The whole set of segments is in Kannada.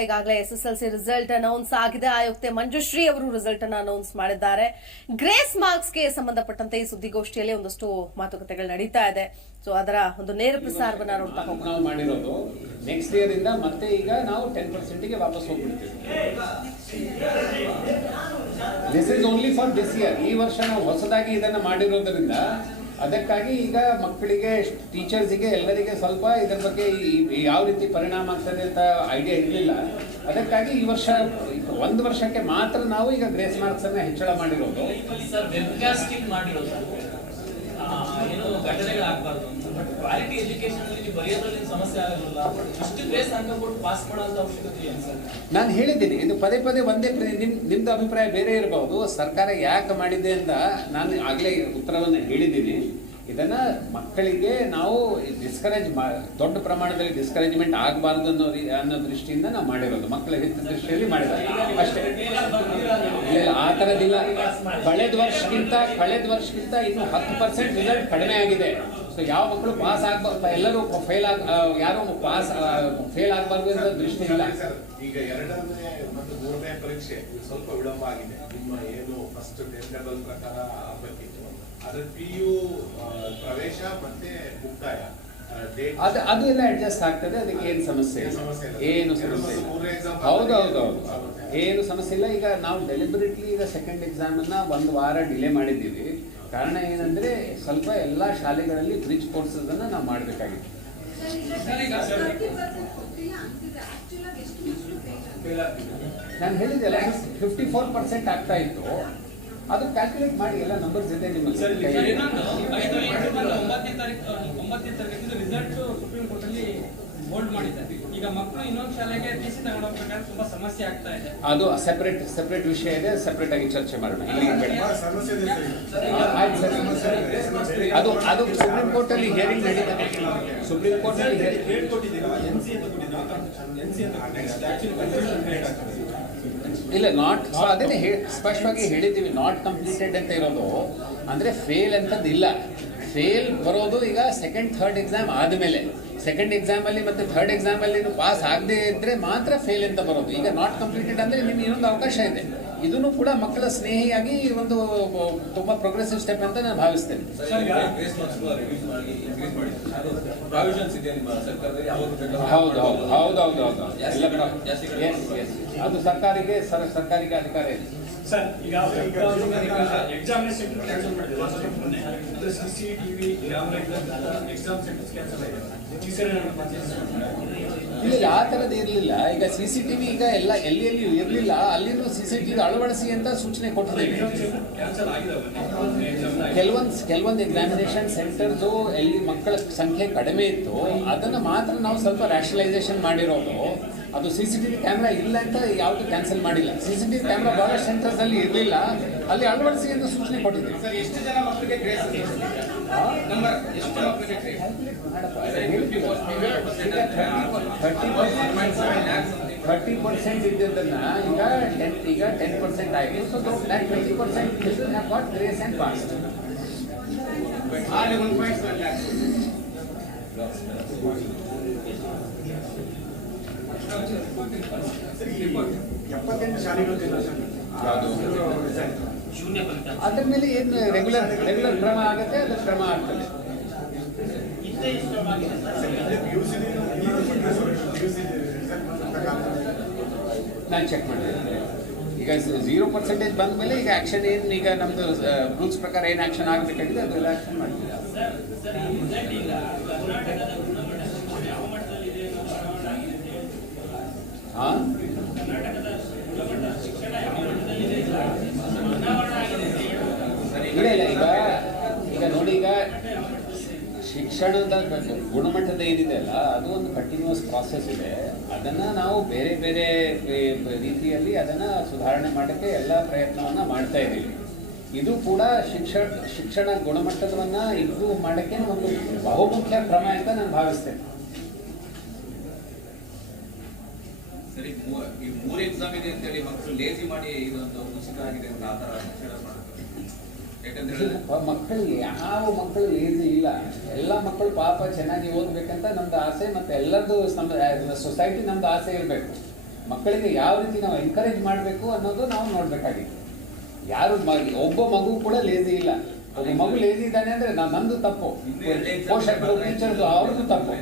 ಈಗಾಗಲೇ S S L C result announce ಆಗಿದೆ. ಆಯುಕ್ತೆ ಮಂಜುಶ್ರೀ ಅವರು ರಿಸಲ್ಟ್ ಅನ್ನು ಅನೌನ್ಸ್ ಮಾಡಿದ್ದಾರೆ. ಗ್ರೇಸ್ ಮಾರ್ಕ್ಸ್ಗೆ ಸಂಬಂಧಪಟ್ಟಂತೆ ಈ ಸುದ್ದಿಗೋಷ್ಠಿಯಲ್ಲಿ ಒಂದಷ್ಟು ಮಾತುಕತೆಗಳು ನಡೀತಾ ಇದೆ. ಸೊ ಅದರ ಒಂದು ನೇರ ಪ್ರಸಾರವನ್ನ ನೋಡ್ತಾ ನಾವು ಮಾಡಿರೋದು ನೆಕ್ಸ್ಟ್ ಇಯರ್ ಇಂದ ಮತ್ತೆ ಈಗ ನಾವು ಟೆನ್ ಪರ್ಸೆಂಟಿಗೆ ವಾಪಸ್ ಹೋಗ್ಬಿಡ್ತೀವಿ. This is only for this year ಈ ವರ್ಷ ನಾವು ಹೊಸದಾಗಿ ಇದನ್ನ ಮಾಡಿರೋದ್ರಿಂದ ಅದಕ್ಕಾಗಿ ಈಗ ಮಕ್ಕಳಿಗೆ, ಟೀಚರ್ಸಿಗೆ, ಎಲ್ಲರಿಗೆ ಸ್ವಲ್ಪ ಇದರ ಬಗ್ಗೆ ಯಾವ ರೀತಿ ಪರಿಣಾಮ ಆಗ್ತದೆ ಅಂತ ಐಡಿಯಾ ಇರಲಿಲ್ಲ. ಅದಕ್ಕಾಗಿ ಈ ವರ್ಷ, ಒಂದು ವರ್ಷಕ್ಕೆ ಮಾತ್ರ ನಾವು ಈಗ ಗ್ರೇಸ್ ಮಾರ್ಕ್ಸ್ ಅನ್ನ ಹೆಚ್ಚಳ ಮಾಡಿರೋದು. ಸರ್ ಮಾಡಿರೋದು. ಏನು ಘಟನೆಗಳಾಗಬಾರ್ದು ಕ್ವಾಲಿಟಿ ಎಜುಕೇಶನ್ ಅಲ್ಲಿ ಬರೆಯೋದ್ರಲ್ಲಿ ಸಮಸ್ಯೆ ಆಗಲ್ಲ ಅಷ್ಟು ಗ್ರೇಸ್ ಅಂಕ ಕೊಟ್ಟು ಪಾಸ್ ಮಾಡೋಂಥ ಅವಶ್ಯಕತೆ ಏನು ಸರ್? ನಾನು ಹೇಳಿದ್ದೀನಿ ಇದು ಪದೇ ಪದೇ ಒಂದೇ ನಿಮ್ ನಿಮ್ದು ಅಭಿಪ್ರಾಯ ಬೇರೆ ಇರಬಹುದು ಸರ್ಕಾರ ಯಾಕೆ ಮಾಡಿದೆ ಅಂತ ನಾನು ಆಗಲೇ ಉತ್ತರವನ್ನು ಹೇಳಿದ್ದೀನಿ. ಇದನ್ನ ಮಕ್ಕಳಿಗೆ ನಾವು ಡಿಸ್ಕರೇಜ್ ದೊಡ್ಡ ಪ್ರಮಾಣದಲ್ಲಿ ಡಿಸ್ಕರೇಜ್ಮೆಂಟ್ ಆಗಬಾರ್ದು ಅನ್ನೋ ಅನ್ನೋ ದೃಷ್ಟಿಯಿಂದ ನಾವು ಮಾಡಿರೋದು. ಮಕ್ಕಳ ಹಿತ ದೃಷ್ಟಿಯಲ್ಲಿ ಮಾಡಿರೋದು. ಅಷ್ಟೇ. ಇಲ್ಲ ಇಲ್ಲ, ಆ ಥರದಿಲ್ಲ ಕಳೆದ ವರ್ಷಕ್ಕಿಂತ ಕಳೆದ ವರ್ಷಕ್ಕಿಂತ ಇನ್ನು ಹತ್ತು ಪರ್ಸೆಂಟ್ ರಿಸಲ್ಟ್ ಕಡಿಮೆ ಆಗಿದೆ. ಸೊ ಯಾವ ಮಕ್ಕಳು ಪಾಸ್ ಆಗ್ಬಾರ್ದು ಎಲ್ಲರೂ ಫೇಲ್ ಆಗ ಯಾರು ಪಾಸ್ ಫೇಲ್ ಆಗಬಾರ್ದು ಅಂತ ದೃಷ್ಟಿ ಇಲ್ಲ. ಈಗ ಎರಡನೇ ಮತ್ತು ಮೂರನೇ ಪರೀಕ್ಷೆ ಸ್ವಲ್ಪ ವಿಳಂಬ ಆಗಿದೆ. ನಿಮ್ಮ ಏನು ಫಸ್ಟ್ ಲೆವೆಲ್ ಪ್ರಕಾರ ಆಗ್ಬೇಕಿತ್ತು ಅದ್ರ ಪಿ ಯು ಪ್ರವೇಶ ಮತ್ತೆ ಮುಕ್ತಾಯ. ಅದು ಅದು ಎಲ್ಲ ಅಡ್ಜಸ್ಟ್ ಆಗ್ತದೆ ಅದಕ್ಕೆ ಏನು ಸಮಸ್ಯೆ ಇಲ್ಲ. ಏನು ಸಮಸ್ಯೆ ಇಲ್ಲ. ಹೌದು ಹೌದು ಹೌದು. ಏನು ಸಮಸ್ಯೆ ಇಲ್ಲ. ಈಗ ನಾವು ಡೆಲಿಬರೇಟ್ಲಿ ಈಗ ಸೆಕೆಂಡ್ ಎಕ್ಸಾಮನ್ನು ಒಂದು ವಾರ ಡಿಲೇ ಮಾಡಿದ್ದೀವಿ. ಕಾರಣ ಏನಂದ್ರೆ ಸ್ವಲ್ಪ ಎಲ್ಲ ಶಾಲೆಗಳಲ್ಲಿ ಬ್ರಿಡ್ಜ್ ಕೋರ್ಸಸ್ ನಾವು ಮಾಡಬೇಕಾಗಿತ್ತು. ನಾನು ಹೇಳಿದ್ದೆಲ್ಲ ಫಿಫ್ಟಿ ಫೋರ್ ಪರ್ಸೆಂಟ್ ಆಗ್ತಾ ಇತ್ತು. ಅದು ಕ್ಯಾಲ್ಕುಲೇಟ್ ಮಾಡಿ ಎಲ್ಲ ನಂಬರ್ ಜೊತೆ ನಿಮ್ಮ ಸರ್ ಇನ್ನೊಂದು ಐದು ಎಂಟು ಮತ್ತು ಒಂಬತ್ತನೇ ತಾರೀಕು ಒಂಬತ್ತನೇ ತಾರೀಕು ರಿಸಲ್ಟ್ ಸುಪ್ರೀಂ ಕೋರ್ಟ್ ಅಲ್ಲಿ ಹೋಲ್ಡ್ ಮಾಡಿದ್ದಾರೆ. ಈಗ ಮಕ್ಕಳು ಇನ್ನೊಂದು ಶಾಲೆಗೆ ಟಿ ಸಿ ತಗೊಂಡೋಗ್ಬೇಕಾದ್ರೆ ತುಂಬಾ ಸಮಸ್ಯೆ ಆಗ್ತಾ ಇದೆ. ಅದು ಸೆಪರೇಟ್ ಸೆಪರೇಟ್ ವಿಷಯ ಇದೆ ಸೆಪರೇಟ್ ಆಗಿ ಚರ್ಚೆ ಮಾಡೋಣ. ಅದು ಅದು ಸುಪ್ರೀಂ ಕೋರ್ಟ್ ಅಲ್ಲಿ ಹಿಯರಿಂಗ್ ನಡೀತದೆ ಸುಪ್ರೀಂ ಕೋರ್ಟ್ ಅಲ್ಲಿ ಇಲ್ಲ ನಾಟ್ ಅದನ್ನೇ ಹೇ- ಸ್ಪಷ್ಟವಾಗಿ ಹೇಳಿದ್ದೀವಿ. ನಾಟ್ ಕಂಪ್ಲೀಟೆಡ್ ಅಂತ ಇರೋದು ಅಂದ್ರೆ ಫೇಲ್ ಅಂತದ್ದು ಇಲ್ಲ ಫೇಲ್ ಬರೋದು ಈಗ ಸೆಕೆಂಡ್ ಥರ್ಡ್ ಎಕ್ಸಾಮ್ ಆದಮೇಲೆ. ಸೆಕೆಂಡ್ ಎಕ್ಸಾಮ್ ಅಲ್ಲಿ ಮತ್ತೆ ಥರ್ಡ್ ಎಕ್ಸಾಮ್ ಅಲ್ಲಿ ನೀವು ಪಾಸ್ ಆಗದೆ ಇದ್ರೆ ಮಾತ್ರ ಫೇಲ್ ಅಂತ ಬರೋದು. ಈಗ ನಾಟ್ ಕಂಪ್ಲೀಟೆಡ್ ಅಂದ್ರೆ ನಿಮ್ಗೆ ಇನ್ನೊಂದು ಅವಕಾಶ ಇದೆ. ಇದನ್ನು ಕೂಡ ಮಕ್ಕಳ ಸ್ನೇಹಿಯಾಗಿ ಒಂದು ತುಂಬಾ ಪ್ರೋಗ್ರೆಸಿವ್ ಸ್ಟೆಪ್ ಅಂತ ನಾನು ಭಾವಿಸ್ತೇನೆ. ಪ್ರಾವಿಷನ್ಸ್ ಇದೆ ನಿಮ್ಮ ಸರ್ಕಾರದಲ್ಲಿ? ಹೌದು ಹೌದು ಹೌದು ಹೌದು. ಅದು ಸರ್ಕಾರಿಗೆ ಸರ್ ಸರ್ಕಾರಿಗೆ ಅಧಿಕಾರ ಇದೆ. C camera exam centres cancel ಆಗಿದೆ. ಈ ಸರಿ ನಾನು ಇಲ್ಲ ಆ ಥರದ್ದು ಇರಲಿಲ್ಲ. ಈಗ ಸಿ ಸಿ ಟಿವಿ ಈಗ ಎಲ್ಲ ಎಲ್ಲಿ ಎಲ್ಲಿ ಇರಲಿಲ್ಲ. ಅಲ್ಲಿನೂ ಸಿ ಸಿ ಟಿವಿ ಅಳವಡಿಸಿ ಅಂತ ಸೂಚನೆ ಕೊಟ್ಟಿದ್ದೀವಿ ಕೆಲವೊಂದು ಕೆಲವೊಂದು ಎಕ್ಸಾಮಿನೇಷನ್ ಸೆಂಟರ್ದು ಎಲ್ಲಿ ಮಕ್ಕಳ ಸಂಖ್ಯೆ ಕಡಿಮೆ ಇತ್ತು. ಅದನ್ನು ಮಾತ್ರ ನಾವು ಸ್ವಲ್ಪ ರ್ಯಾಷನಲೈಸೇಷನ್ ಮಾಡಿರೋದು. ಅದು C C T V camera ಇಲ್ಲ ಅಂತ ಯಾವುದು ಕ್ಯಾನ್ಸಲ್ ಮಾಡಿಲ್ಲ. C C T V camera ಬಹಳಷ್ಟು ಸೆಂಟರ್ಸಲ್ಲಿ ಇರಲಿಲ್ಲ. ಅಲ್ಲಿ ಅಳವಡಿಸಿ ಅಂತ ಸೂಚನೆ ಕೊಟ್ಟಿದ್ದೀವಿ ಸರ್ ಎಷ್ಟು ಜನ ಮಕ್ಕಳಿಗೆ ಗ್ರೇಸ್ ನಂಬರ್ ಎಷ್ಟು ಮಕ್ಕಳಿಗೆ ಥರ್ಟಿ ಪರ್ಸೆಂಟ್ ಇದ್ದದನ್ನ ಈಗ ಟೆನ್ ಈಗ ಟೆನ್ ಪರ್ಸೆಂಟ್ ಆಯಿತು so that twenty percent children have got grace and pass ಎಪ್ಪತ್ತೆಂಟು ಶಾಲೆಗಳು ಇಲ್ಲ ಸರ್. ಯಾವುದು? ಶೂನ್ಯ ಫಲಿತಾಂಶ. ಅದ್ರ ಮೇಲೆ ಏನು ರೆಗ್ಯುಲರ್ ರೆಗ್ಯುಲರ್ ಕ್ರಮ ಆಗುತ್ತೆ ಅದು ಕ್ರಮ ಆಗ್ತದೆ? ನಾನು ಚೆಕ್ ಮಾಡಿದೆ ಈಗ ಝೀರೋ ಪರ್ಸೆಂಟೇಜ್ ಬಂದ ಮೇಲೆ ಈಗ ಆ್ಯಕ್ಷನ್ ಏನು ಈಗ ನಮ್ಮದು ರೂಲ್ಸ್ ಪ್ರಕಾರ ಏನು ಆ್ಯಕ್ಷನ್ ಆಗಬೇಕಾಗಿದೆ ಅದೆಲ್ಲ ಆ್ಯಕ್ಷನ್ ಮಾಡ್ತೀವಿ ಸರ್ ಸರ್ ಈ ರಿಸಲ್ಟ್ ಈಗ ಕರ್ನಾಟಕದ ಗುಣಮಟ್ಟ ಯಾವ ಮಟ್ಟದಲ್ಲಿದೆ ಹಾಂ ಕರ್ನಾಟಕದ ಗುಣಮಟ್ಟ ಶಿಕ್ಷಣ ಯಾವ ಮಟ್ಟದಲ್ಲಿದೆ ಅನಾವರಣ ಆಗಿದೆ ಇಲ್ಲ ಇಲ್ಲ ಈಗ ಈಗ ನೋಡಿ ಈಗ ಗುಣಮಟ್ಟದ ಏನಿದೆ ಅಲ್ಲ, ಅದು ಒಂದು ಕಂಟಿನ್ಯೂಸ್ ಪ್ರಾಸೆಸ್ ಇದೆ. ಅದನ್ನು ನಾವು ಬೇರೆ ಬೇರೆ ರೀತಿಯಲ್ಲಿ ಅದನ್ನು ಸುಧಾರಣೆ ಮಾಡೋಕ್ಕೆ ಎಲ್ಲ ಪ್ರಯತ್ನವನ್ನು ಮಾಡ್ತಾ ಇದ್ದೀವಿ. ಇದು ಕೂಡ ಶಿಕ್ಷಣ ಶಿಕ್ಷಣ ಗುಣಮಟ್ಟದವನ್ನು ಇಂಪ್ರೂವ್ ಮಾಡೋಕ್ಕೆ ಒಂದು ಬಹುಮುಖ್ಯ ಕ್ರಮ ಅಂತ ನಾನು ಭಾವಿಸ್ತೇನೆ. ಸರಿ ಮೂರು ಎಕ್ಸಾಮ್ ಇದೆ ಅಂತೇಳಿ ಮಕ್ಕಳು ಲೇಸಿ ಮಾಡಿ ಇದೊಂದು ಮುಸುಕಾಗಿದೆ ಅಂತ ಆ ಥರ ಶಿಕ್ಷಣ ಮಕ್ಕಳಿಗೆ ಯಾವ ಮಕ್ಕಳು ಲೇಜಿ ಇಲ್ಲ ಎಲ್ಲ ಮಕ್ಕಳು ಪಾಪ ಚೆನ್ನಾಗಿ ಓದ್ಬೇಕಂತ ನಮ್ದು ಆಸೆ ಮತ್ತೆ ಎಲ್ಲರದು ಸೊಸೈಟಿ ನಮ್ದು ಆಸೆ ಇರಬೇಕು. ಮಕ್ಕಳಿಗೆ ಯಾವ ರೀತಿ ನಾವು ಎನ್ಕರೇಜ್ ಮಾಡಬೇಕು ಅನ್ನೋದು ನಾವು ನೋಡ್ಬೇಕಾಗಿತ್ತು. ಯಾರು ಒಬ್ಬ ಮಗು ಕೂಡ ಲೇಜಿ ಇಲ್ಲ. ಒಬ್ಬ ಮಗು ಲೇಜಿ ಇದ್ದಾನೆ ಅಂದ್ರೆ ನಂದು ತಪ್ಪು. ಪೋಷಕರು ಟೀಚರ್ದು ಅವ್ರದ್ದು ತಪ್ಪು.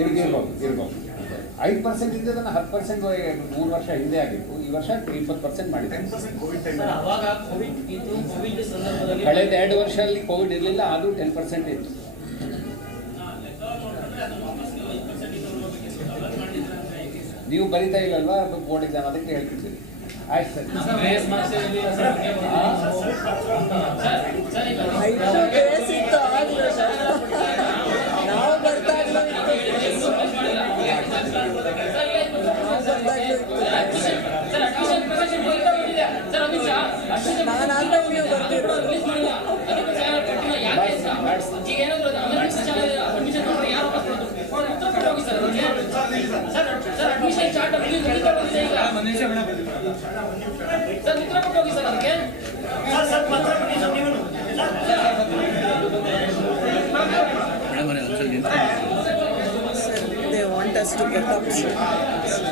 ಇರ್ಬೋದು ಇರ್ಬೋದು. ಐದು ಪರ್ಸೆಂಟ್ ಇದ್ದ ಹತ್ತು ಪರ್ಸೆಂಟ್ ಮೂರು ವರ್ಷ ಹಿಂದೆ ಆಗಿತ್ತು ಈ ವರ್ಷ ಇಪ್ಪತ್ತು ಪರ್ಸೆಂಟ್ ಮಾಡಿದೆ ಸರ್ ಅವಾಗ ಕೋವಿಡ್ ಇತ್ತು ಕೋವಿಡ್ ಸಂದರ್ಭದಲ್ಲಿ ಕಳೆದ ಎರಡು ವರ್ಷ ಅಲ್ಲಿ ಕೋವಿಡ್ ಇರಲಿಲ್ಲ ಆದರೂ ಟೆನ್ ಪರ್ಸೆಂಟ್ ಇತ್ತು ನೀವು ಬರಿತಾ ಇಲ್ಲಲ್ವಾ ಬೋರ್ಡ್ ಎಕ್ಸಾಮ್ ಅದಕ್ಕೆ ಹೇಳ್ತಿದ್ದೀರಿ ಆಯ್ತು sir just to get up.